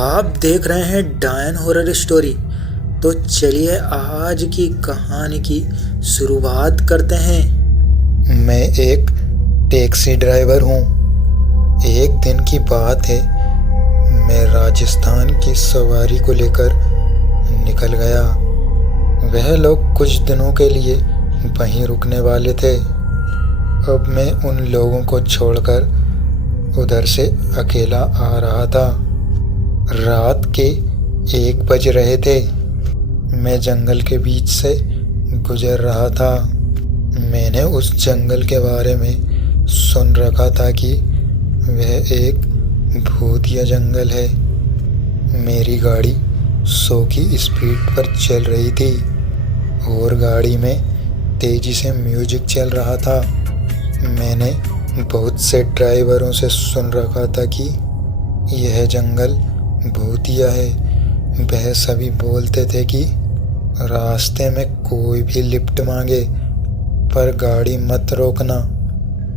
आप देख रहे हैं डायन हॉरर स्टोरी। तो चलिए आज की कहानी की शुरुआत करते हैं। मैं एक टैक्सी ड्राइवर हूँ। एक दिन की बात है, मैं राजस्थान की सवारी को लेकर निकल गया। वह लोग कुछ दिनों के लिए वहीं रुकने वाले थे। अब मैं उन लोगों को छोड़कर उधर से अकेला आ रहा था। रात के 1 बज रहे थे। मैं जंगल के बीच से गुजर रहा था। मैंने उस जंगल के बारे में सुन रखा था कि वह एक भूतिया जंगल है। मेरी गाड़ी 100 की स्पीड पर चल रही थी और गाड़ी में तेजी से म्यूजिक चल रहा था। मैंने बहुत से ड्राइवरों से सुन रखा था कि यह जंगल भूतिया है। वह सभी बोलते थे कि रास्ते में कोई भी लिफ्ट मांगे पर गाड़ी मत रोकना,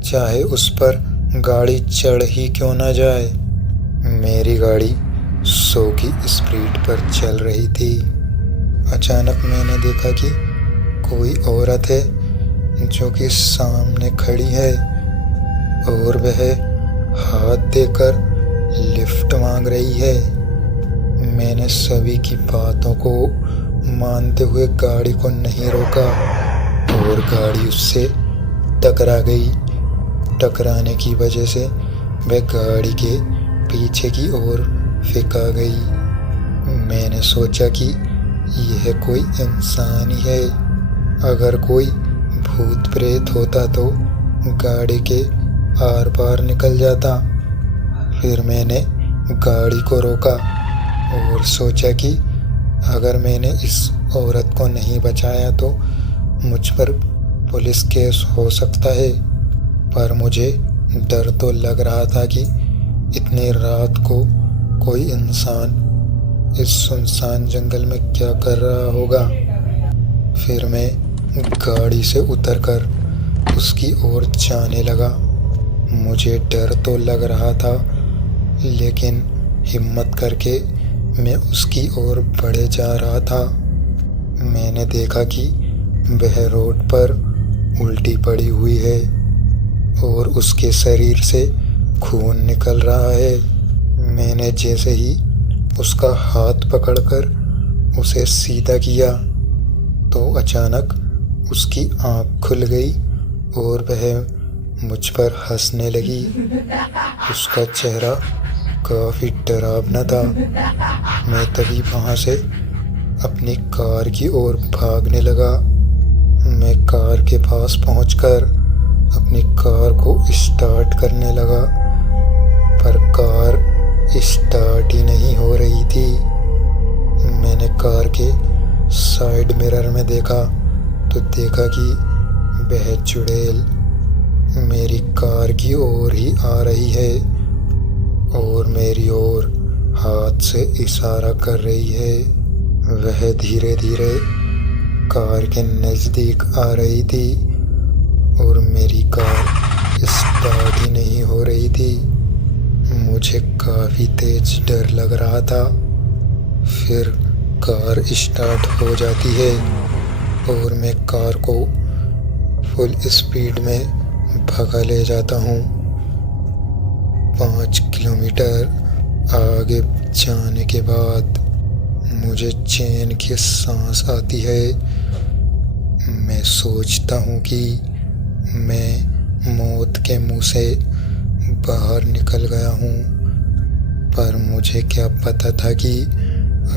चाहे उस पर गाड़ी चढ़ ही क्यों ना जाए। मेरी गाड़ी 100 की स्पीड पर चल रही थी। अचानक मैंने देखा कि कोई औरत है जो कि सामने खड़ी है और वह हाथ देकर लिफ्ट मांग रही है। मैंने सभी की बातों को मानते हुए गाड़ी को नहीं रोका और गाड़ी उससे टकरा गई। टकराने की वजह से वह गाड़ी के पीछे की ओर फेंका गई। मैंने सोचा कि यह कोई इंसान ही है। अगर कोई भूत प्रेत होता तो गाड़ी के आर पार निकल जाता। फिर मैंने गाड़ी को रोका और सोचा कि अगर मैंने इस औरत को नहीं बचाया तो मुझ पर पुलिस केस हो सकता है। पर मुझे डर तो लग रहा था कि इतनी रात को कोई इंसान इस सुनसान जंगल में क्या कर रहा होगा। फिर मैं गाड़ी से उतरकर उसकी ओर जाने लगा। मुझे डर तो लग रहा था, लेकिन हिम्मत करके मैं उसकी ओर बढ़े जा रहा था। मैंने देखा कि वह रोड पर उल्टी पड़ी हुई है और उसके शरीर से खून निकल रहा है। मैंने जैसे ही उसका हाथ पकड़कर उसे सीधा किया तो अचानक उसकी आँख खुल गई और वह मुझ पर हंसने लगी। उसका चेहरा काफ़ी डरावना था। मैं तभी वहाँ से अपनी कार की ओर भागने लगा। मैं कार के पास पहुंचकर अपनी कार को स्टार्ट करने लगा, पर कार स्टार्ट ही नहीं हो रही थी। मैंने कार के साइड मिरर में देखा तो देखा कि वह चुड़ैल मेरी कार की ओर ही आ रही है और मेरी ओर हाथ से इशारा कर रही है। वह धीरे धीरे कार के नज़दीक आ रही थी और मेरी कार स्टार्ट ही नहीं हो रही थी। मुझे काफ़ी तेज डर लग रहा था। फिर कार स्टार्ट हो जाती है और मैं कार को फुल स्पीड में भगा ले जाता हूँ। 5 किलोमीटर आगे जाने के बाद मुझे चैन की सांस आती है। मैं सोचता हूँ कि मैं मौत के मुंह से बाहर निकल गया हूँ, पर मुझे क्या पता था कि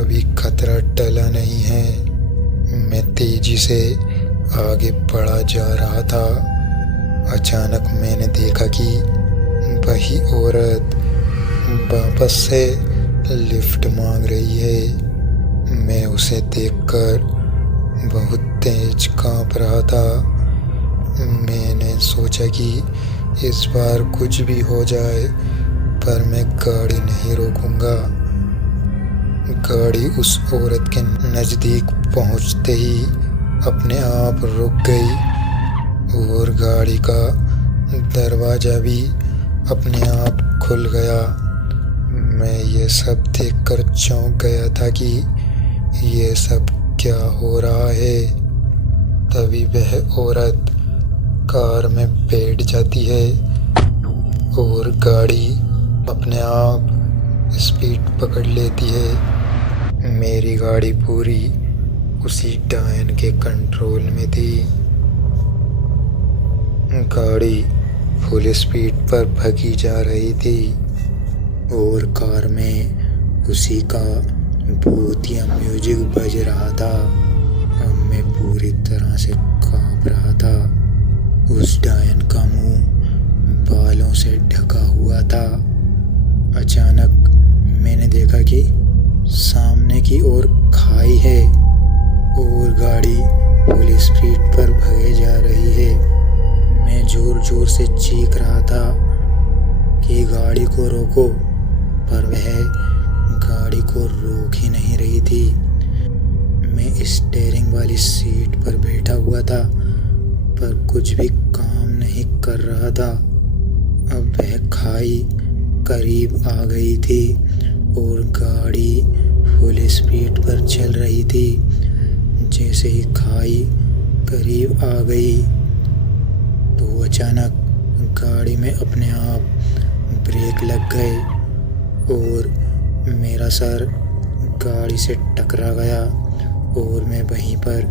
अभी खतरा टला नहीं है। मैं तेजी से आगे बढ़ा जा रहा था। अचानक मैंने देखा कि वही औरत वापस से लिफ्ट मांग रही है। मैं उसे देखकर बहुत तेज कांप रहा था। मैंने सोचा कि इस बार कुछ भी हो जाए पर मैं गाड़ी नहीं रोकूंगा। गाड़ी उस औरत के नज़दीक पहुंचते ही अपने आप रुक गई और गाड़ी का दरवाज़ा भी अपने आप खुल गया। मैं ये सब देखकर चौंक गया था कि ये सब क्या हो रहा है। तभी वह औरत कार में बैठ जाती है और गाड़ी अपने आप स्पीड पकड़ लेती है। मेरी गाड़ी पूरी उसी डायन के कंट्रोल में थी। गाड़ी फुल स्पीड पर भगी जा रही थी और कार में उसी का भूतिया म्यूजिक बज रहा था। अब मैं पूरी तरह से कांप रहा था। उस डायन का मुंह बालों से ढका हुआ था। अचानक मैंने देखा कि सामने की ओर खाई है और गाड़ी फुल स्पीड पर भगे जा रही है। मैं जोर जोर से चीख रहा था कि गाड़ी को रोको, पर वह गाड़ी को रोक ही नहीं रही थी। मैं स्टीयरिंग वाली सीट पर बैठा हुआ था, पर कुछ भी काम नहीं कर रहा था। अब वह खाई करीब आ गई थी और गाड़ी फुल स्पीड पर चल रही थी। जैसे ही खाई करीब आ गई तो अचानक गाड़ी में अपने आप ब्रेक लग गए और मेरा सर गाड़ी से टकरा गया और मैं वहीं पर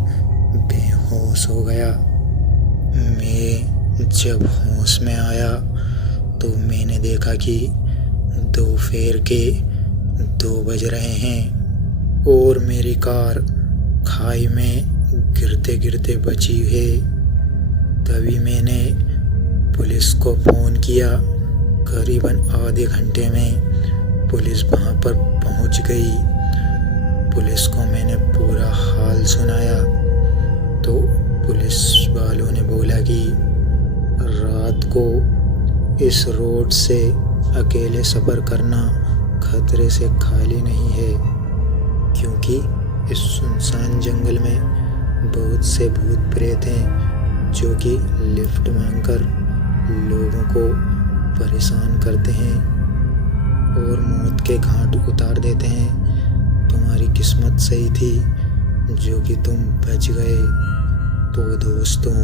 बेहोश हो गया। मैं जब होश में आया तो मैंने देखा कि दोपहर के 2 बज रहे हैं और मेरी कार खाई में गिरते गिरते बची है। तभी मैंने पुलिस को फ़ोन किया। करीबन आधे घंटे में पुलिस वहाँ पर पहुँच गई। पुलिस को मैंने पूरा हाल सुनाया तो पुलिस वालों ने बोला कि रात को इस रोड से अकेले सफ़र करना खतरे से खाली नहीं है, क्योंकि इस सुनसान जंगल में बहुत से भूत प्रेत हैं जो कि लिफ्ट मांगकर लोगों को परेशान करते हैं और मौत के घाट उतार देते हैं। तुम्हारी किस्मत सही थी जो कि तुम बच गए। तो दोस्तों,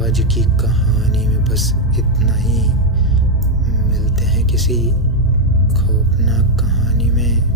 आज की कहानी में बस इतना ही। मिलते हैं किसी खौफनाक कहानी में।